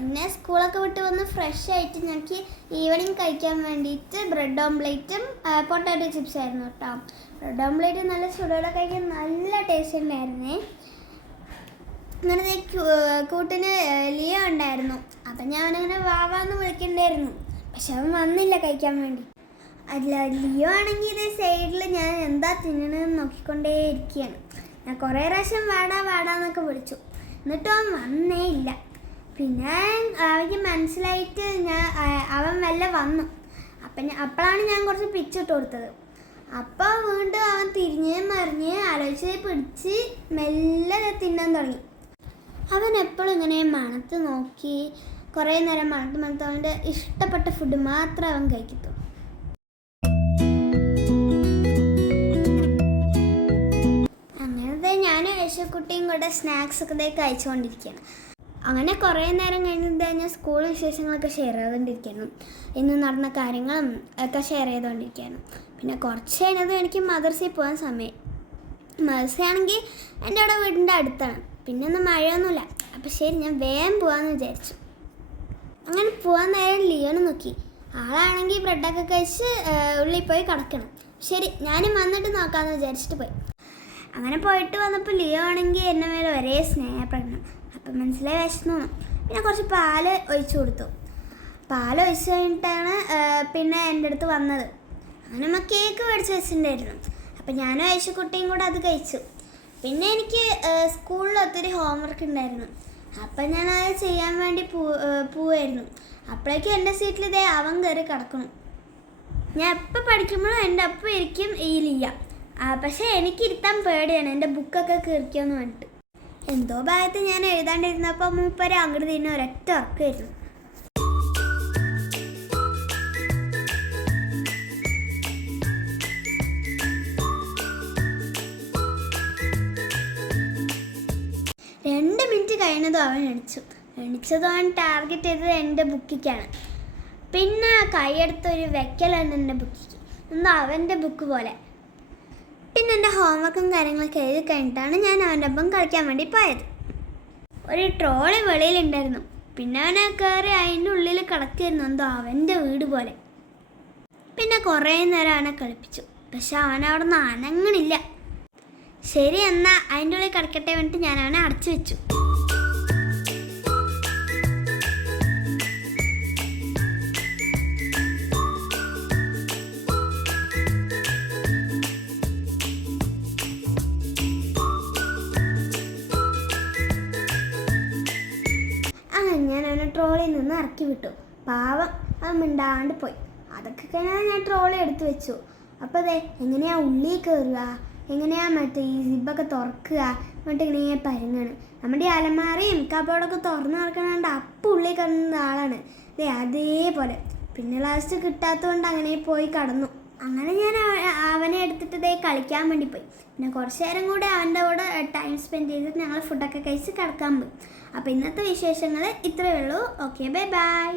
ഇന്നെ സ്കൂളൊക്കെ വിട്ട് വന്ന് ഫ്രഷ് ആയിട്ട് ഞങ്ങൾക്ക് ഈവനിങ് കഴിക്കാൻ വേണ്ടിയിട്ട് ബ്രെഡ് ഓംപ്ലേറ്റും പൊട്ടാറ്റോ ചിപ്സ് ആയിരുന്നു കേട്ടോ. ബ്രെഡ് ഓംപ്ലേറ്റ് നല്ല ചൂടോടെ കഴിക്കാൻ നല്ല ടേസ്റ്റ് ഉണ്ടായിരുന്നേ. അങ്ങനെ കൂട്ടിന് ലിയോ ഉണ്ടായിരുന്നു. അപ്പം ഞാനങ്ങനെ വാവാന്ന് വിളിക്കണ്ടായിരുന്നു, പക്ഷെ അവൻ വന്നില്ല കഴിക്കാൻ വേണ്ടി. അല്ല, ലിയോ ആണെങ്കിൽ ഇതേ സൈഡിൽ ഞാൻ എന്താ തിന്നണമെന്ന് നോക്കിക്കൊണ്ടേ ഇരിക്കുകയാണ്. ഞാൻ കുറേ പ്രാവശ്യം വാടാന്നൊക്കെ വിളിച്ചു, എന്നിട്ടും അവൻ വന്നേ ഇല്ല. പിന്നെ അവർക്ക് മനസ്സിലായിട്ട് അവൻ വല്ല വന്നു. അപ്പോഴാണ് ഞാൻ കുറച്ച് പിച്ചിട്ട് കൊടുത്തത്. അപ്പോൾ വീണ്ടും അവൻ തിരിഞ്ഞ് മറിഞ്ഞ് ആലോചിച്ച് പിടിച്ച് മെല്ലെ തിന്നാൻ തുടങ്ങി. അവൻ എപ്പോഴും ഇങ്ങനെ മണത്ത് നോക്കി കുറേ നേരം മണത്ത് അവൻ്റെ ഇഷ്ടപ്പെട്ട ഫുഡ് മാത്രമേ അവൻ കഴിക്കത്തുള്ളൂ. അങ്ങനത്തെ ഞാനും യേശുക്കുട്ടിയും കൂടെ സ്നാക്സ് ഒക്കെ കഴിച്ചുകൊണ്ടിരിക്കുകയാണ്. അങ്ങനെ കുറേ നേരം കഴിഞ്ഞിട്ട് ഞാൻ സ്കൂൾ വിശേഷങ്ങളൊക്കെ ഷെയർ ചെയ്തുകൊണ്ടിരിക്കുകയാണ്. ഇന്ന് നടന്ന കാര്യങ്ങളും ഒക്കെ ഷെയർ ചെയ്തുകൊണ്ടിരിക്കുകയാണ്. പിന്നെ കുറച്ച് കഴിഞ്ഞതും എനിക്ക് മദർസയിൽ പോകാൻ സമയം. മദർസ ആണെങ്കിൽ എൻ്റെ അവിടെ വീടിൻ്റെ അടുത്താണ്. പിന്നെ ഒന്നും മഴയൊന്നുമില്ല. അപ്പോൾ ശരി, ഞാൻ വേഗം പോകാമെന്ന് വിചാരിച്ചു. അങ്ങനെ പോകാൻ നേരം ലിയോനെ നോക്കി. ആളാണെങ്കിൽ ബ്രെഡൊക്കെ കഴിച്ച് ഉള്ളിൽ പോയി കിടക്കണം. ശരി, ഞാനും വന്നിട്ട് നോക്കാമെന്ന് വിചാരിച്ചിട്ട് പോയി. അങ്ങനെ പോയിട്ട് വന്നപ്പോൾ ലിയോ ആണെങ്കിൽ എൻ്റെ മേലെ ഒരേ സ്നേഹപ്രകടനം. അപ്പം മനസ്സിലായി വിശന്നു. പിന്നെ കുറച്ച് പാല് ഒഴിച്ചു കൊടുത്തു. പാൽ ഒഴിച്ച് കഴിഞ്ഞിട്ടാണ് പിന്നെ എൻ്റെ അടുത്ത് വന്നത്. അങ്ങനെ നമ്മൾ കേക്ക് മേടിച്ച് വെച്ചിട്ടുണ്ടായിരുന്നു. അപ്പം ഞാനും യേശുക്കുട്ടിയും കൂടെ അത് കഴിച്ചു. പിന്നെ എനിക്ക് സ്കൂളിൽ ഒത്തിരി ഹോംവർക്ക് ഉണ്ടായിരുന്നു. അപ്പം ഞാനത് ചെയ്യാൻ വേണ്ടി പോവായിരുന്നു. അപ്പോഴേക്കും എൻ്റെ സീറ്റിൽ ഇതേ അവൻ കയറി കിടക്കണം. ഞാൻ എപ്പോൾ പഠിക്കുമ്പോഴും എൻ്റെ ഒപ്പം ഇരിക്കും ഈ ലിയ. പക്ഷേ എനിക്കിരുത്താൻ പേടിയാണ്, എൻ്റെ ബുക്കൊക്കെ കീറിക്കുമെന്ന് പറഞ്ഞിട്ട്. എന്തോ ഭാഗത്ത് ഞാൻ എഴുതാണ്ടിരുന്നപ്പോൾ മൂപ്പരെ അങ്ങോട്ട് തിന്നെ ഒരൊറ്റ ഉറക്കമായിരുന്നു. കഴിഞ്ഞതും അവൻ എണിച്ചതും അവൻ ടാർഗറ്റ് ചെയ്തത് എൻ്റെ ബുക്കിക്കാണ്. പിന്നെ കൈയെടുത്തൊരു വെക്കലാണ് എൻ്റെ ബുക്കിക്ക്, എന്തോ അവൻ്റെ ബുക്ക് പോലെ. പിന്നെ എൻ്റെ ഹോംവർക്കും കാര്യങ്ങളൊക്കെ എഴുതി കഴിഞ്ഞിട്ടാണ് ഞാൻ അവൻ്റെ ഒപ്പം കളിക്കാൻ വേണ്ടി പോയത്. ഒരു ട്രോളി വെളിയിലുണ്ടായിരുന്നു. പിന്നെ അവനെ കയറി അതിൻ്റെ ഉള്ളിൽ കിടക്കായിരുന്നു, എന്തോ അവൻ്റെ വീട് പോലെ. പിന്നെ കുറേ നേരം അവനെ കളിപ്പിച്ചു. പക്ഷെ അവനവിടെ നിന്ന് അനങ്ങണില്ല. ശരി, എന്നാൽ അതിൻ്റെ ഉള്ളിൽ കിടക്കട്ടെ വേണ്ടിയിട്ട് ഞാൻ അവനെ അടച്ചു വെച്ചു. ഞാൻ അവനെ ട്രോളിയിൽ നിന്ന് ഇറക്കി വിട്ടു. പാവം അവൻ മിണ്ടാണ്ട് പോയി. അതൊക്കെ കഴിഞ്ഞാൽ ഞാൻ ട്രോളി എടുത്ത് വെച്ചു. അപ്പോൾ അതെ, എങ്ങനെയാ ഉള്ളിൽ കയറുക, എങ്ങനെയാ മറ്റേ ഈ സിബൊക്കെ തുറക്കുക എന്നിട്ട് ഇങ്ങനെ പരുങ്ങാണ്. നമ്മുടെ ഈ അലമാറയും കബോർഡൊക്കെ തുറന്ന് നടക്കണണ്ട് അപ്പം ഉള്ളിൽ കയറുന്ന ആളാണ് അതേപോലെ. പിന്നെ ലാസ്റ്റ് കിട്ടാത്തതുകൊണ്ട് അങ്ങനെ പോയി കടന്നു. അങ്ങനെ ഞാൻ അവനെ എടുത്തിട്ട് കളിക്കാൻ വേണ്ടി പോയി. പിന്നെ കുറച്ച് നേരം കൂടെ അവൻ്റെ കൂടെ ടൈം സ്പെൻഡ് ചെയ്തിട്ട് ഞങ്ങൾ ഫുഡൊക്കെ കഴിച്ച് കിടക്കാൻ പോയി. അപ്പോൾ ഇന്നത്തെ വിശേഷങ്ങൾ ഇത്രയേ ഉള്ളൂ. Okay, by.